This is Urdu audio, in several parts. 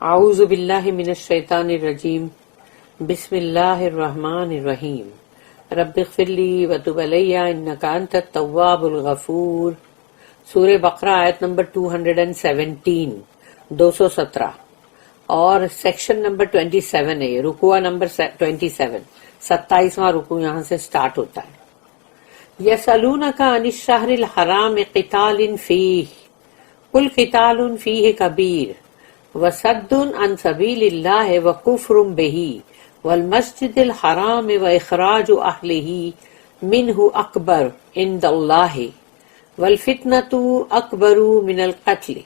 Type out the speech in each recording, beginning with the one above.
اعوذ باللہ من الشیطان الرجیم بسم اللہ الرحمن الرحیم رب اغفر لی وتب علی انک انت التواب الغفور۔ سورہ بقرہ آیت نمبر 217 217 اور سیکشن نمبر 27 ہے، یہ رکوع نمبر 27، 27واں رکوع یہاں سے سٹارٹ ہوتا ہے۔ یسألونک عن الشہر الحرام قتال فیہ قل قتال فیہ کبیر وصد عن سبیل اللہ وکفر بہ والمسجد الحرام واخراج اہلہ منہ اکبر عند اللہ والفتنۃ اکبر من القتل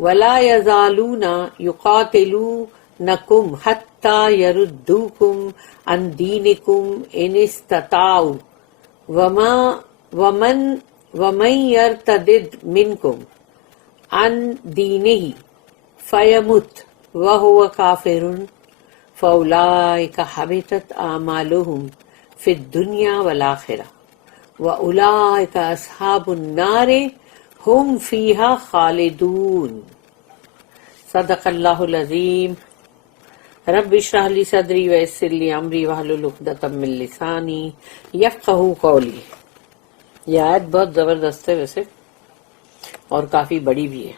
ولا یزالون یقاتلونکم حتی یردوکم عن دینکم ان استطاعوا ومن یرتدد منکم عن دینہ فیمت وہو کافر فاولئک حبطت اعمالہم فی الدنیا والآخرہ واولئک اصحاب النار ہم فیہا خالدون۔ صدق اللہ العظیم۔ رب اشرح لی صدری ویسر لی امری واحلل عقدۃ من لسانی یفقہوا قولی۔ یہ آیت بہت زبردست ہے ویسے اور کافی بڑی بھی ہے۔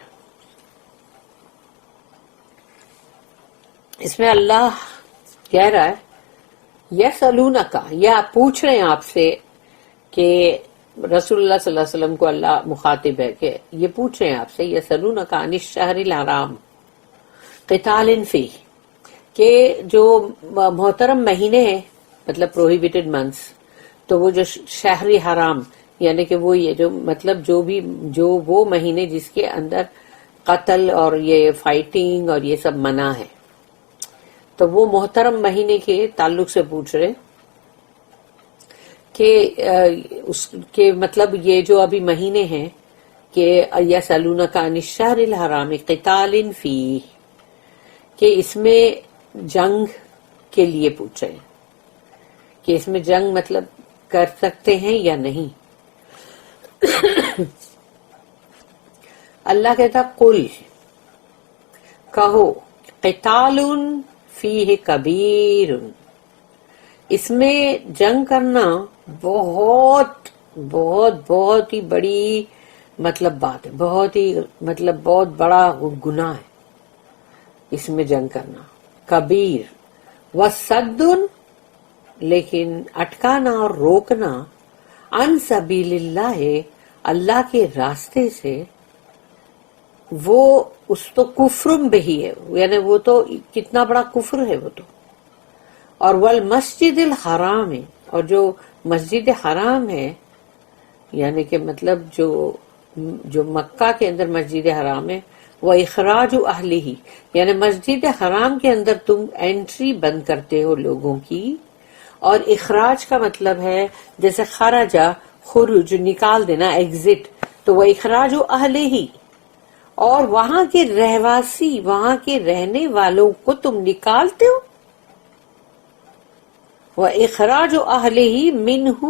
اس میں اللہ کہہ رہا ہے یسألونک، یہ پوچھ رہے ہیں آپ سے، کہ رسول اللہ صلی اللہ علیہ وسلم کو اللہ مخاطب ہے کہ یہ پوچھ رہے ہیں آپ سے یسألونک عن الشہر الحرام قتال فیہ، کہ جو محترم مہینے ہیں مطلب پروہیبیٹڈ منتھس، تو وہ جو شہر حرام یعنی کہ وہ یہ جو مطلب جو وہ مہینے جس کے اندر قتل اور یہ فائٹنگ اور یہ سب منع ہے، تو وہ محترم مہینے کے تعلق سے پوچھ رہے کہ اس کے مطلب یہ جو ابھی مہینے ہیں کہ یسألونک عن الشہر الحرام قتال فیہ، کہ اس میں جنگ کے لیے پوچھ رہے ہیں کہ اس میں جنگ مطلب کر سکتے ہیں یا نہیں۔ اللہ کہتا قل، کہو، قتال فیہ کبیر، اس میں جنگ کرنا بہت بہت بہت ہی بڑی مطلب بات ہے، بہت ہی مطلب بہت بڑا گناہ ہے اس میں جنگ کرنا، کبیر وصد، لیکن اٹکانا اور روکنا، عن سبیل اللہ، اللہ کے راستے سے، وہ اس تو کفر بہی ہے، یعنی وہ تو کتنا بڑا کفر ہے وہ تو، اور والمسجد الحرام ہے، اور جو مسجد حرام ہے یعنی کہ مطلب جو مکہ کے اندر مسجد حرام ہے، وہ اخراج اہلہ، یعنی مسجد حرام کے اندر تم انٹری بند کرتے ہو لوگوں کی، اور اخراج کا مطلب ہے جیسے خرجہ خروج، نکال دینا، ایگزٹ، تو وہ اخراج اہلہ، اور وہاں کے رہواسی، وہاں کے رہنے والوں کو تم نکالتے ہو، وَإِخْرَاجُ أَهْلِهِ مِنْهُ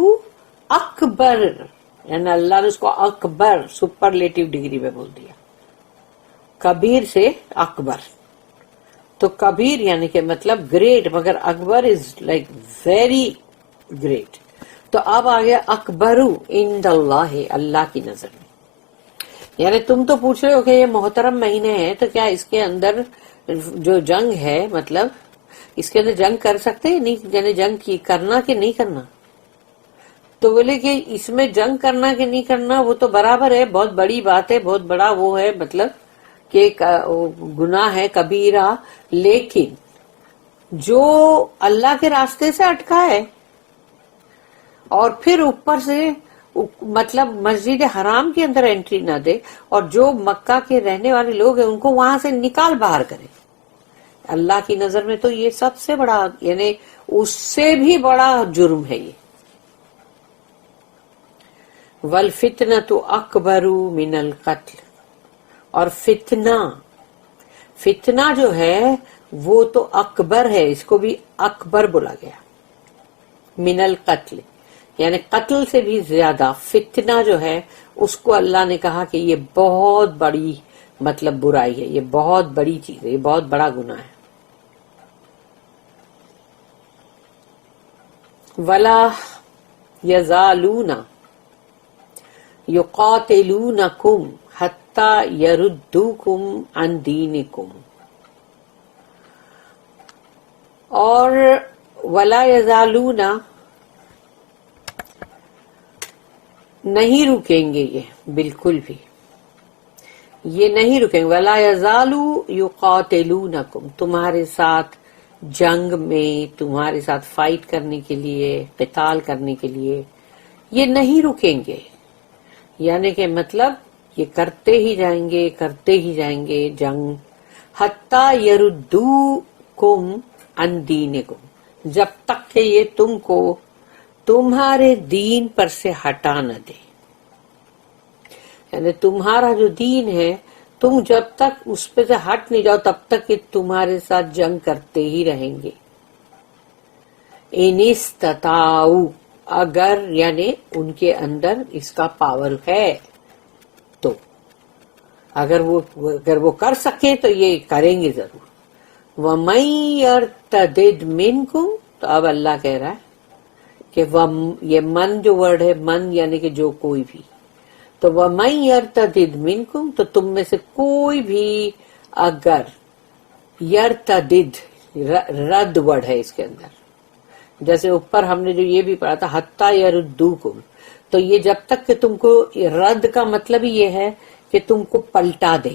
أَكْبَرُ، یعنی اللہ نے اس کو اکبر سپرلیٹو ڈگری میں بول دیا، کبیر سے اکبر، تو کبیر یعنی کہ مطلب گریٹ، مگر اکبر از لائک ویری گریٹ، تو اب آ گیا اکبرو عند اللہ، اللہ کی نظر میں، یعنی تم تو پوچھ رہے ہو کہ یہ محترم مہینے ہیں تو کیا اس کے اندر جو جنگ ہے مطلب اس کے اندر جنگ کر سکتے ہیں نہیں، یعنی جنگ کی کرنا کہ نہیں کرنا، تو بولے کہ اس میں جنگ کرنا کہ نہیں کرنا وہ تو برابر ہے، بہت بڑی بات ہے، بہت بڑا وہ ہے مطلب کہ گناہ ہے کبیرہ، لیکن جو اللہ کے راستے سے اٹکا ہے اور پھر اوپر سے مطلب مسجد حرام کے اندر انٹری نہ دے، اور جو مکہ کے رہنے والے لوگ ہیں ان کو وہاں سے نکال باہر کرے، اللہ کی نظر میں تو یہ سب سے بڑا، یعنی اس سے بھی بڑا جرم ہے یہ۔ والفتنۃ اکبر من القتل، اور فتنہ جو ہے وہ تو اکبر ہے، اس کو بھی اکبر بولا گیا، من القتل یعنی قتل سے بھی زیادہ فتنہ جو ہے اس کو اللہ نے کہا کہ یہ بہت بڑی مطلب برائی ہے، یہ بہت بڑی چیز ہے، یہ بہت بڑا گناہ ہے. وَلَا يَزَالُونَ يُقَاتِلُونَكُمْ حَتَّى يَرُدُّوكُمْ عَنْ دِينِكُمْ. اور وَلَا يَزَالُونَ نہیں رکیں گے، یہ بالکل بھی یہ نہیں رکیں گے. وَلَا يَزَالُوا يُقَاتِلُونَكُمْ، تمہارے ساتھ جنگ میں، تمہارے ساتھ فائٹ کرنے کے لیے، قتال کرنے کے لیے یہ نہیں رکیں گے. یعنی کہ مطلب یہ کرتے ہی جائیں گے، کرتے ہی جائیں گے جنگ. حَتَّى يَرُدُّوكُمْ عَنْ دِينِكُمْ، جب تک کہ یہ تم کو تمہارے دین پر سے ہٹا نہ دے. یعنی تمہارا جو دین ہے، تم جب تک اس پہ سے ہٹ نہیں جاؤ تب تک یہ تمہارے ساتھ جنگ کرتے ہی رہیں گے. ان استطاعوا، اگر یعنی ان کے اندر اس کا پاور ہے تو، اگر وہ کر سکیں تو یہ کریں گے ضرور. وَمَن يَرْتَدِدْ مِنْكُمْ، تو اب اللہ کہہ رہا ہے کہ یہ من جو ورڈ ہے، من یعنی کہ جو کوئی بھی، تو وَمَن يَرْتَدِدْ مِنْكُمْ، تو تم میں سے کوئی بھی اگر، یرتدد رد ورڈ ہے اس کے اندر، جیسے اوپر ہم نے جو یہ بھی پڑھا تھا حَتَّى يَرُدُّوكُمْ، تو یہ جب تک کہ تم کو، رد کا مطلب یہ ہے کہ تم کو پلٹا دے.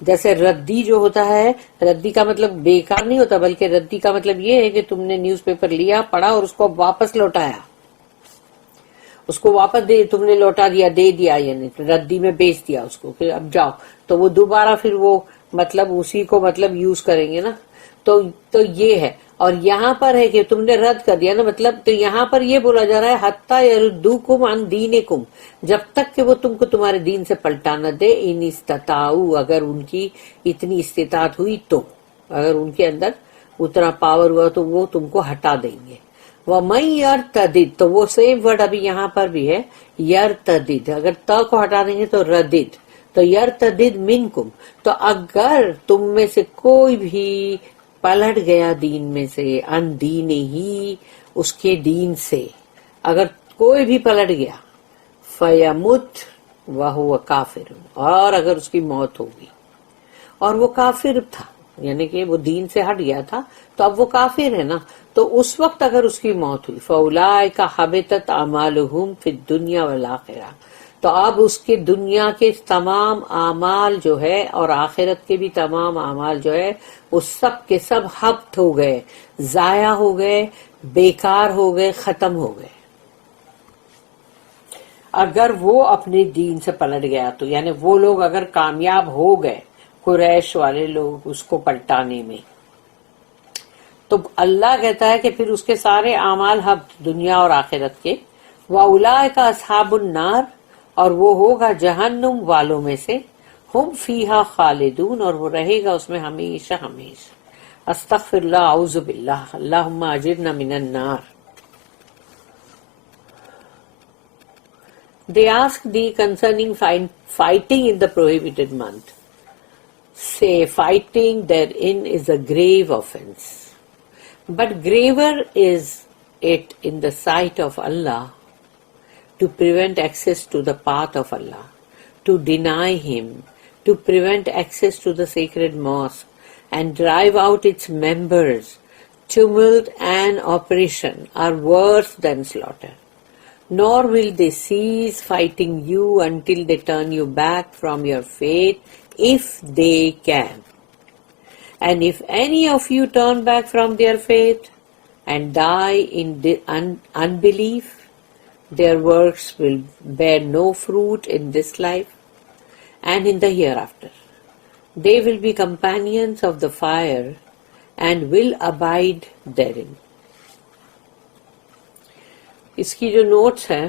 جیسے ردی جو ہوتا ہے، ردی کا مطلب بیکار نہیں ہوتا، بلکہ ردی کا مطلب یہ ہے کہ تم نے نیوز پیپر لیا، پڑھا اور اس کو واپس لوٹایا، اس کو واپس تم نے لوٹا دیا، دے دیا، یعنی ردی میں بیچ دیا اس کو، پھر اب جاؤ تو وہ دوبارہ پھر وہ مطلب اسی کو مطلب یوز کریں گے نا. تو یہ ہے. اور یہاں پر ہے کہ تم نے رد کر دیا نا، مطلب تو یہاں پر یہ بولا جا رہا ہے حَتَّى يَرُدُّوكُمْ عَنْ دِينِكُمْ، جب تک کہ وہ تم کو تمہارے دین سے پلٹا نہ دے. ان استطاعوا، اگر ان کی اتنی استطاعت ہوئی تو، اگر ان کے اندر اتنا پاور ہوا تو وہ تم کو ہٹا دیں گے. وَمَن يَرْتَدِدْ، تو وہ سیم ورڈ ابھی یہاں پر بھی ہے، یرتدد، اگر تا کو ہٹا دیں گے تو ردد، تو یرتدد منکم، تو اگر تم میں سے کوئی بھی پلٹ گیا دین میں سے، ان دین ہی، اس کے دین سے اگر کوئی بھی پلٹ گیا، فیمت وہو کافر، اور اگر اس کی موت ہوگی اور وہ کافر تھا، یعنی کہ وہ دین سے ہٹ گیا تھا تو اب وہ کافر ہے نا، تو اس وقت اگر اس کی موت ہوئی، فَأُولَٰئِکَ حَبِطَتْ أَعْمَالُهُمْ فِي الدُّنْيَا وَالْآخِرَةِ، تو اب اس کے دنیا کے تمام اعمال جو ہے اور آخرت کے بھی تمام اعمال جو ہے وہ سب کے سب حبط ہو گئے، ضائع ہو گئے، بیکار ہو گئے، ختم ہو گئے. اگر وہ اپنے دین سے پلٹ گیا تو، یعنی وہ لوگ اگر کامیاب ہو گئے، قریش والے لوگ اس کو پلٹانے میں، تو اللہ کہتا ہے کہ پھر اس کے سارے اعمال حبط، دنیا اور آخرت کے. وَأُولَٰئِکَ أَصْحَابُ النَّارِ، اور وہ ہوگا جہنم والوں میں سے، ہم فیہا خالدون، اور وہ رہے گا اس میں ہمیشہ ہمیشہ. استغفر اللہ، اعوذ باللہ، اللہم اجرنا من النار. They ask thee concerning fighting in the prohibited month. Say, fighting therein is a grave offense. But graver is it in the sight of Allah to prevent access to the path of Allah, to deny Him, to prevent access to the sacred mosque, and drive out its members. Tumult and oppression are worse than slaughter. Nor will they cease fighting you until they turn you back from your faith, if they can. And if any of you turn back from their faith and die in unbelief, their works will bear no fruit in this life and in the hereafter. They will be companions of the fire and will abide therein. اس کی جو نوٹس ہیں،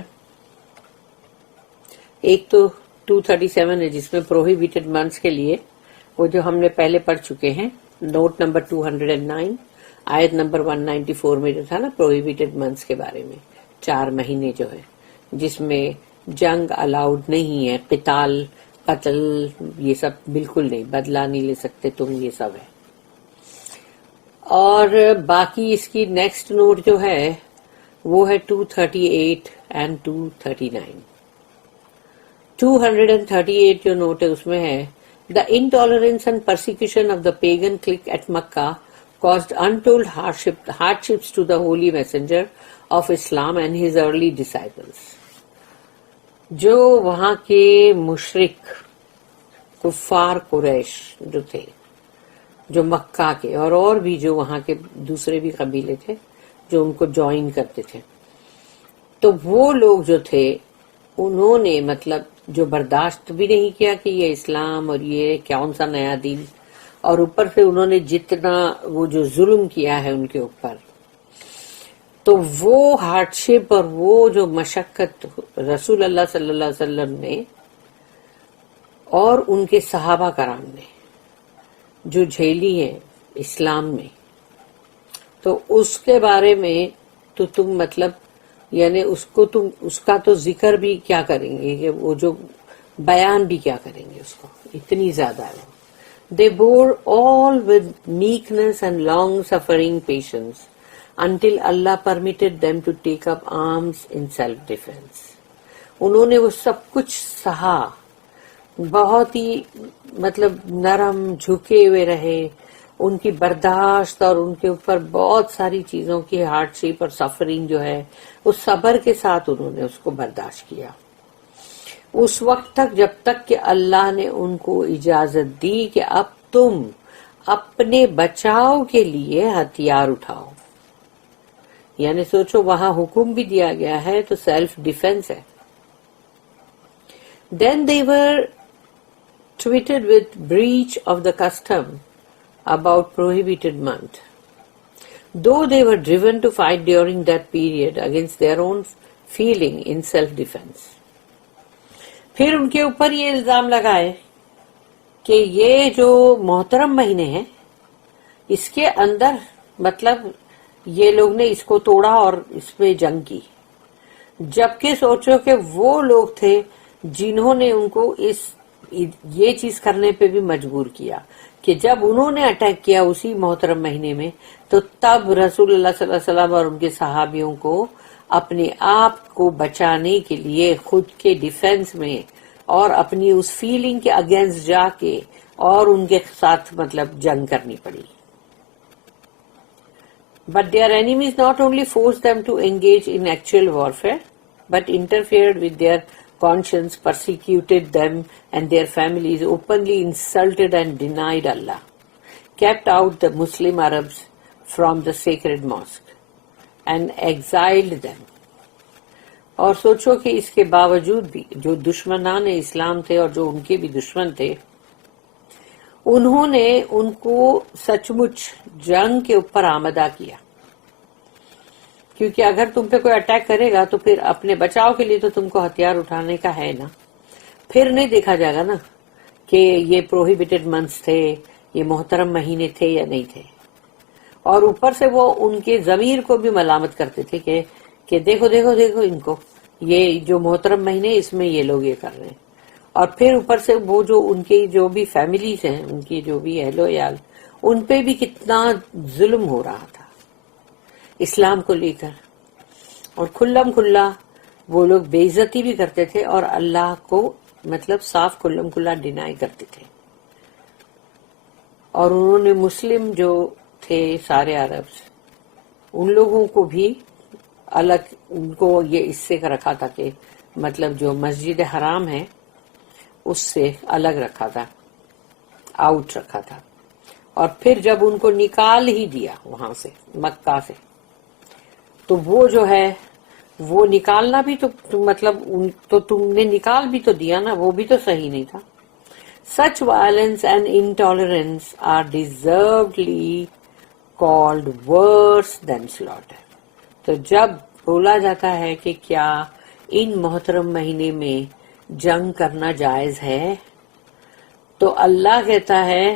ایک تو 237 ہے جس میں پروہیبیٹڈ منتھس کے لیے وہ جو ہم نے پہلے پڑھ چکے ہیں، نوٹ نمبر 209، آیت نمبر 194 میں جو تھا نا پروہیبیٹڈ منتھس کے بارے میں، 4 مہینے جو ہے جس میں جنگ الاؤڈ نہیں ہے، قتال قتل یہ سب بالکل نہیں، بدلہ نہیں لے سکتے تم، یہ سب ہے. اور باقی اس کی نیکسٹ نوٹ جو ہے وہ ہے 238 اینڈ 239. 238 جو نوٹ ہے اس میں ہے The intolerance and persecution of the pagan clique at Makkah caused untold hardships to the holy messenger of Islam and his early disciples. جو وہاں کے مشرک کفار قریش جو تھے، جو مکہ کے اور بھی جو وہاں کے دوسرے بھی قبیلے تھے جو ان کو جوائن کرتے تھے، تو وہ لوگ جو تھے انہوں نے مطلب جو برداشت بھی نہیں کیا کہ یہ اسلام اور یہ کون سا نیا دین، اور اوپر سے انہوں نے جتنا وہ جو ظلم کیا ہے ان کے اوپر، تو وہ ہارڈشپ اور وہ جو مشقت رسول اللہ صلی اللہ علیہ وسلم نے اور ان کے صحابہ کرام نے جو جھیلی ہے اسلام میں، تو اس کے بارے میں تو تم مطلب یعنی اس کا تو ذکر بھی کیا کریں گے، کہ وہ جو بیان بھی کیا کریں گے، اس کو اتنی زیادہ ہے. They bore all with meekness and long suffering patience until Allah permitted them to take up arms in self defense. انہوں نے وہ سب کچھ سہا، بہت ہی مطلب نرم جھکے ہوئے رہے، ان کی برداشت اور ان کے اوپر بہت ساری چیزوں کی ہارڈ شپ اور سفرنگ جو ہے اس صبر کے ساتھ انہوں نے اس کو برداشت کیا، اس وقت تک جب تک کہ اللہ نے ان کو اجازت دی کہ اب تم اپنے بچاؤ کے لیے ہتھیار اٹھاؤ. یعنی سوچو وہاں حکم بھی دیا گیا ہے تو سیلف ڈیفense ہے. Then they were treated with breach of the custom about prohibited month, though they were driven to fight during that period against their own feeling in self-defense. پھر ان کے اوپر یہ الزام لگائے کہ یہ جو محترم مہینے ہیں اس کے اندر مطلب یہ لوگ نے اس کو توڑا اور اس پہ جنگ کی، جبکہ سوچو کہ وہ لوگ تھے جنہوں نے ان کو یہ چیز کرنے پہ بھی مجبور کیا کہ جب انہوں نے اٹیک کیا اسی محترم مہینے میں تو تب رسول اللہ صلی اللہ علیہ وسلم اور ان کے صحابیوں کو اپنے آپ کو بچانے کے لیے خود کے ڈیفنس میں اور اپنی اس فیلنگ کے اگینسٹ جا کے اور ان کے ساتھ مطلب جنگ کرنی پڑی. But their enemies not only forced them to engage in actual warfare, but interfered with their conscience, persecuted them and their families, openly insulted and denied Allah, kept out the Muslim Arabs from the sacred mosque, and exiled them. اور سوچو کہ اس کے باوجود بھی جو دشمنان اسلام تھے اور جو ان کے بھی دشمن تھے، انہوں نے ان کو سچ مچ جنگ کے اوپر آمادہ کیا، کیونکہ اگر تم پہ کوئی اٹیک کرے گا تو پھر اپنے بچاؤ کے لیے تو تم کو ہتھیار اٹھانے کا ہے نا، پھر نہیں دیکھا جائے گا نا کہ یہ پروہیبیٹڈ منتھس تھے، یہ محترم مہینے تھے یا نہیں تھے. اور اوپر سے وہ ان کے ضمیر کو بھی ملامت کرتے تھے کہ دیکھو دیکھو دیکھو ان کو، یہ جو محترم مہینے اس میں یہ لوگ یہ کر رہے ہیں. اور پھر اوپر سے وہ جو ان کی جو بھی فیملیز ہیں، ان کی جو بھی اہل و عیال، ان پہ بھی کتنا ظلم ہو رہا تھا اسلام کو لے کر، اور کھلم کھلا وہ لوگ بے عزتی بھی کرتے تھے اور اللہ کو مطلب صاف کھلم کھلا ڈینائی کرتے تھے. اور انہوں نے مسلم جو تھے سارے عرب ان لوگوں کو بھی الگ، ان کو یہ اس سے رکھا تھا کہ مطلب جو مسجد حرام ہے اس سے الگ رکھا تھا، آؤٹ رکھا تھا. اور پھر جب ان کو نکال ہی دیا وہاں سے مکہ سے، تو وہ جو ہے وہ نکالنا بھی تو مطلب تو تم نے نکال بھی تو دیا نا، وہ بھی تو صحیح نہیں تھا. Such violence and intolerance are deservedly called worse than slaughter. تو جب بولا جاتا ہے کہ کیا ان محترم مہینے میں جنگ کرنا جائز ہے، تو اللہ کہتا ہے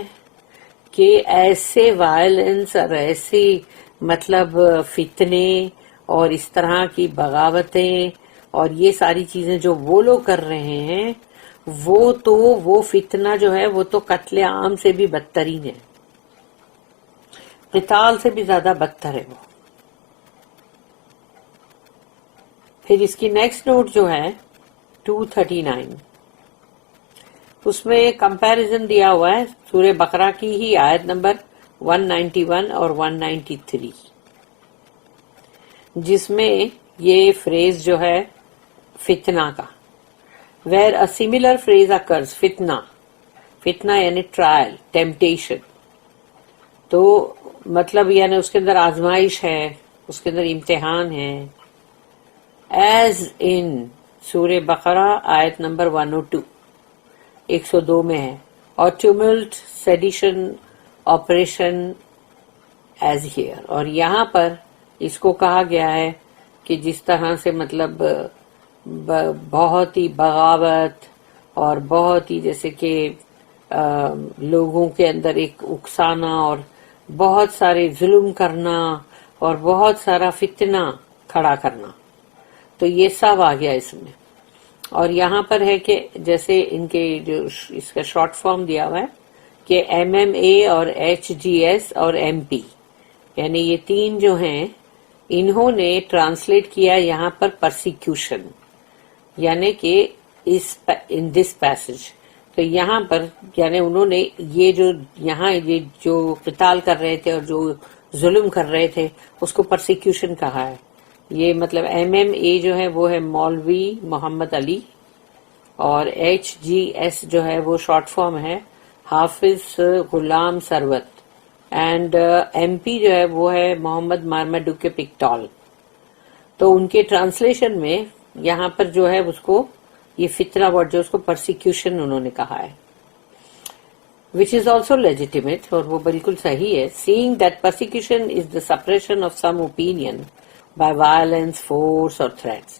کہ ایسے وائلنس اور ایسی مطلب فتنے اور اس طرح کی بغاوتیں اور یہ ساری چیزیں جو وہ لوگ کر رہے ہیں وہ فتنہ جو ہے وہ تو قتل عام سے بھی بدترین ہے، قتال سے بھی زیادہ بدتر ہے وہ۔ پھر اس کی نیکسٹ نوٹ جو ہے 239، اس میں کمپیریزن دیا ہوا ہے سورہ بقرہ کی ہی آیت نمبر 191 اور 193، جس میں یہ فریز جو ہے فتنہ کا، where a similar phrase occurs، فتنہ یعنی ٹرائل، ٹیمپٹیشن، تو مطلب یعنی اس کے اندر آزمائش ہے، اس کے اندر امتحان ہے، ایز ان سورہ بقرہ آیت نمبر 102، 102 میں ہے، اور ٹیوملٹ، سیڈیشن، آپریشن ایز ہیئر، اور یہاں پر اس کو کہا گیا ہے کہ جس طرح سے مطلب بہت ہی بغاوت اور بہت ہی جیسے کہ لوگوں کے اندر ایک اکسانا اور بہت سارے ظلم کرنا اور بہت سارا فتنہ کھڑا کرنا، تو یہ سب آ گیا اس میں۔ اور یہاں پر ہے کہ جیسے ان کے جو اس کا شارٹ فارم دیا ہوا ہے کہ MMA اور HGS اور MP، یعنی یہ تین جو ہیں انہوں نے ٹرانسلیٹ کیا یہاں پر پرسیکیوشن، یعنی کہ ان دس پیسج، تو یہاں پر یعنی انہوں نے یہ جو یہاں یہ جو قتال کر رہے تھے اور جو ظلم کر رہے تھے اس کو پرسیکیوشن کہا ہے۔ یہ مطلب MMA جو ہے وہ ہے مولوی محمد علی، اور HGS جو ہے وہ شارٹ فارم ہے حافظ غلام ثروت، اینڈ MP جو ہے وہ ہے محمد مارماڈوکے پکٹال۔ تو ان کے ٹرانسلیشن میں یہاں پر جو ہے اس کو یہ فتنہ ورڈ جو اس کو پرسیکیوشن انہوں نے کہا ہے، which is also legitimate، اور وہ بالکل صحیح ہے۔ seeing that persecution is the suppression of some opinion by violence، force اور threats،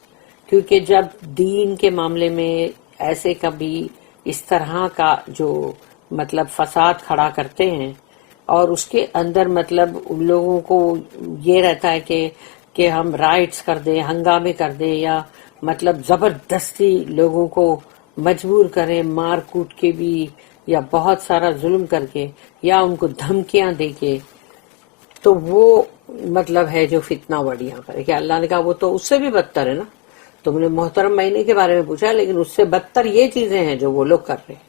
کیونکہ جب دین کے معاملے میں ایسے کبھی اس طرح کا جو مطلب فساد کھڑا کرتے ہیں اور اس کے اندر مطلب ان لوگوں کو یہ رہتا ہے کہ ہم رائٹس کر دیں، ہنگامے کر دیں، یا مطلب زبردستی لوگوں کو مجبور کریں مار کوٹ کے بھی، یا بہت سارا ظلم کر کے، یا ان کو دھمکیاں دے کے، تو وہ مطلب ہے جو فتنہ ورڈ یہاں پر ہے کہ اللہ نے کہا وہ تو اس سے بھی بدتر ہے نا، تم نے محترم مہینے کے بارے میں پوچھا لیکن اس سے بدتر یہ چیزیں ہیں جو وہ لوگ کر رہے ہیں۔